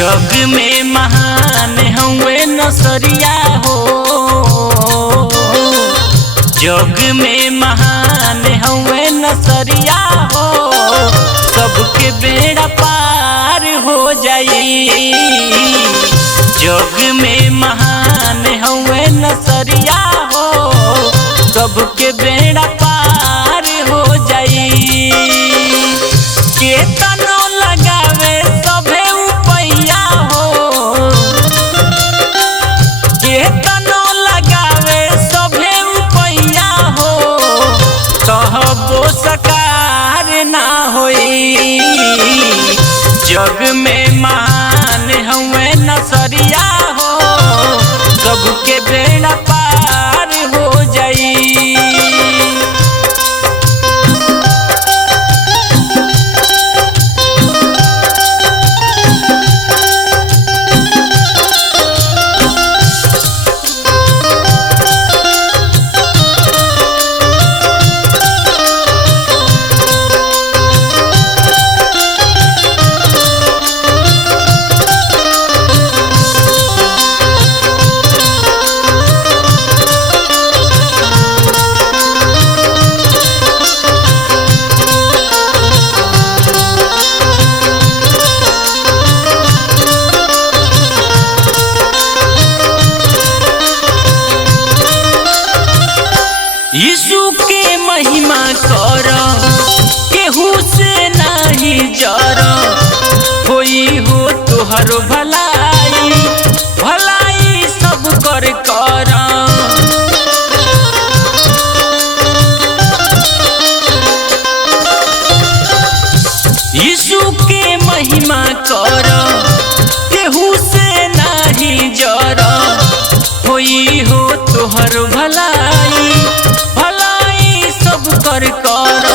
जग में महान हुए नसरिया हो, जग में महान हुए नसरिया हो, सबके बेड़ा पार हो जाई। जग में महान हुए नसरिया हो, सबके बेड़ा पार हो जाई। केतनो लगावे सभे उपैया हो, केतनो लगावे सभे उपैया हो, कहबो सकार ना होई। जग में महान हुए नसरिया हो, सबके बेड़ा पार हो जाई। यीशु के महिमा कर, केहू से नहीं जर, होई हो तोहर भलाई, भलाई सब कर कर। यीशु के महिमा कर, केहू से नहीं जर, होई हो तोहर भलाई, कर कर।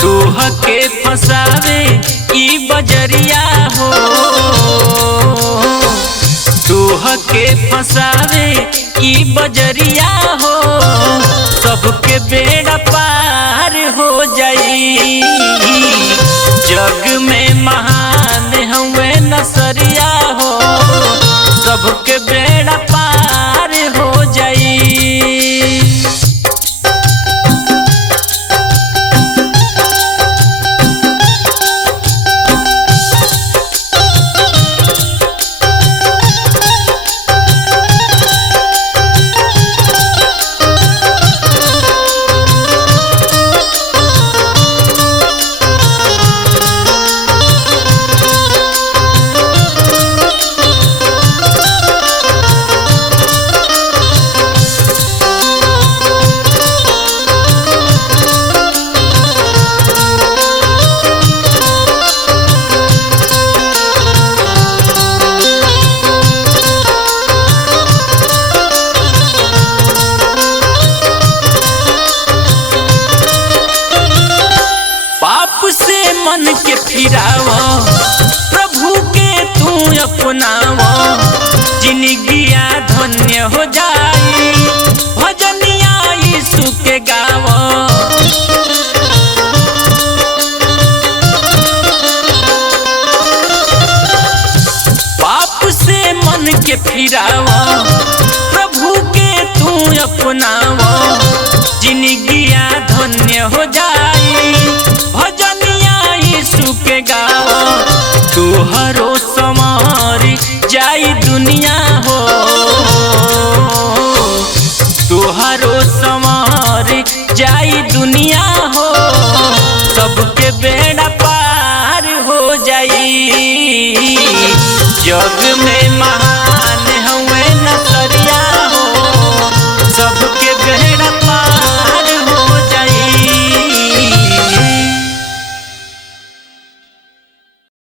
तोह के फसावे ई बजरिया हो, तोह के फसावे ई बजरिया हो, सबके बेड़ा पार हो जाई। जग में महान हुए नसरिया हो, सबके बेड़ा पार हो जाई। मन के फिराव, प्रभु के तू अपनाव, जिंदगिया धन्य हो जाई, भजनिया यीशु के गाव। पाप से मन के फिराव, प्रभु के तू अपनाव, जिंदगिया धन्य हो जाई, यीशु के गाओ। तोहरो संवार जाई दुनिया हो, तोहरो संवार जाई दुनिया हो, सबके बेड़ा पार हो जाई। जग में